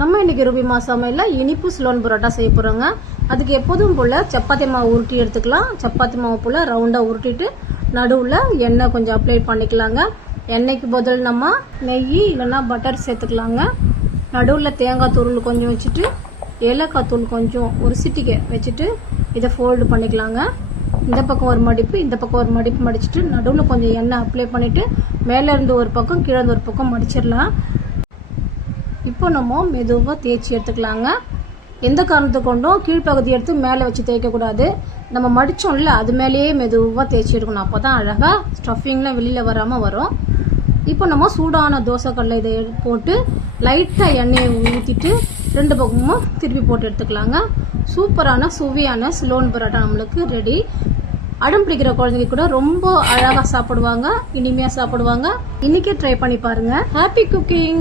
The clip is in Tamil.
நம்ம இன்னைக்கு ரூபிமா சமையல்ல இனிப்பு ஸ்லோன் பரோட்டா செய்ய போறோங்க. அதுக்கு எப்போதும் போல சப்பாத்தி மாவு உருட்டி எடுத்துக்கலாம். சப்பாத்தி மாவு போல ரவுண்டா உருட்டிட்டு நடுவுல எண்ணெய் கொஞ்சம் அப்ளை பண்ணிக்கலாங்க. எண்ணெய்க்கு பதில் நம்ம நெய் இல்லைன்னா பட்டர் சேர்த்துக்கலாங்க. நடுவுல தேங்காய் தூள் கொஞ்சம் வச்சுட்டு ஏலக்காய் தூள் கொஞ்சம் ஒரு சிட்டிகை வச்சுட்டு இதை ஃபோல்டு பண்ணிக்கலாங்க. இந்த பக்கம் ஒரு மடிப்பு இந்த பக்கம் ஒரு மடிப்பு மடிச்சுட்டு நடுவில் கொஞ்சம் எண்ணெய் அப்ளை பண்ணிட்டு மேலே இருந்து ஒரு பக்கம் கீழே இருந்து ஒரு பக்கம் மடிச்சிடலாம். இப்போ நம்ம மெதுவாக தேய்ச்சி எடுத்துக்கலாங்க. எந்த காரணத்தை கொண்டும் கீழ்ப்பகுதி எடுத்து மேலே வச்சு தேய்க்கக்கூடாது. நம்ம மடித்தோம்ல அது மேலேயே மெதுவாக தேய்ச்சி எடுக்கணும். அப்போ தான் அழகாக ஸ்டஃபிங்லாம் வெளியில் வராமல் வரும். இப்போ நம்ம சூடான தோசைக்கல்ல இதை போட்டு லைட்டாக எண்ணெயை ஊற்றிட்டு ரெண்டு பக்கமும் திருப்பி போட்டு எடுத்துக்கலாங்க. சூப்பரான சுவையான ஸ்லோன் பரோட்டா நம்மளுக்கு ரெடி. அடம் பிடிக்கிற குழந்தைங்க கூட ரொம்ப அழகாக சாப்பிடுவாங்க, இனிமையாக சாப்பிடுவாங்க. இன்னைக்கே ட்ரை பண்ணி பாருங்க. Happy cooking.